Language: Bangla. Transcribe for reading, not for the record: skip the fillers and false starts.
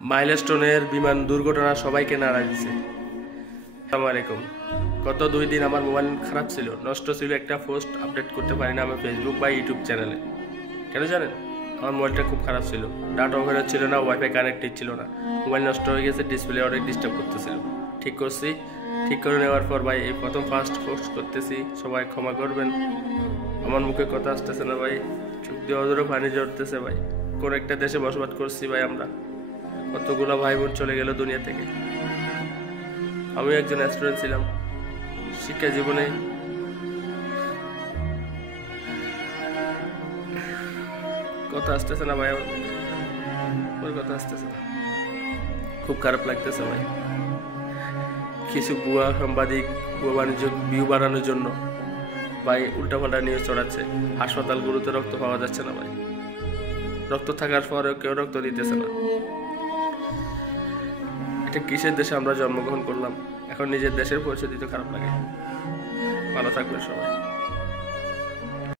মাইলস্টোনের বিমান দুর্ঘটনা সবাইকে নাড়া দিছে। আসসালামু আলাইকুম। গত 2 দিন আমার মোবাইল খারাপ ছিল, নষ্ট ছিল, একটা পোস্ট আপডেট করতে পারি না আমার ফেসবুক বা ইউটিউব চ্যানেলে। কেন জানেন? আমার মোবাইলটা খুব খারাপ ছিল, ডাটা ওপেন হচ্ছিল না, ওয়াইফাই কানেক্টেড ছিল না, মোবাইল নষ্ট হয়ে গেছে, ডিসপ্লে অনেক ডিস্টার্ব করতেছিল। ঠিক করছি, ঠিক করে নেওয়ার পর ভাই এই প্রথম ফার্স্ট পোস্ট করতেছি, সবাই ক্ষমা করবেন। আমার মুখে কথা আসতেছে না ভাই, চোখ দিয়ে অজরে পানি ঝরতেছে ভাই। কোন একটা দেশে বসবাস করছি ভাই আমরা, কতগুলো ভাই বোন চলে গেল দুনিয়া থেকে। আমি একজন স্টুডেন্ট ছিলাম, শিক্ষা জীবনে কথা আসতেছে না ভাই, ওই কথা আসতেছে না, খুব খারাপ লাগতেছে ভাই। কিছু ভুয়া সাংবাদিক ভুয়া বাণিজ্য ভিউ বাড়ানোর জন্য ভাই উল্টাপাল্টা নিউজ ছড়াচ্ছে। হাসপাতালগুলোতে রক্ত পাওয়া যাচ্ছে না ভাই, রক্ত থাকার পরেও কেউ রক্ত দিতেছে না। এটা কিসের দেশে আমরা জন্মগ্রহণ করলাম? এখন নিজের দেশের পরিচয় দিতে খারাপ লাগে। ভালো থাকবেন সবাই।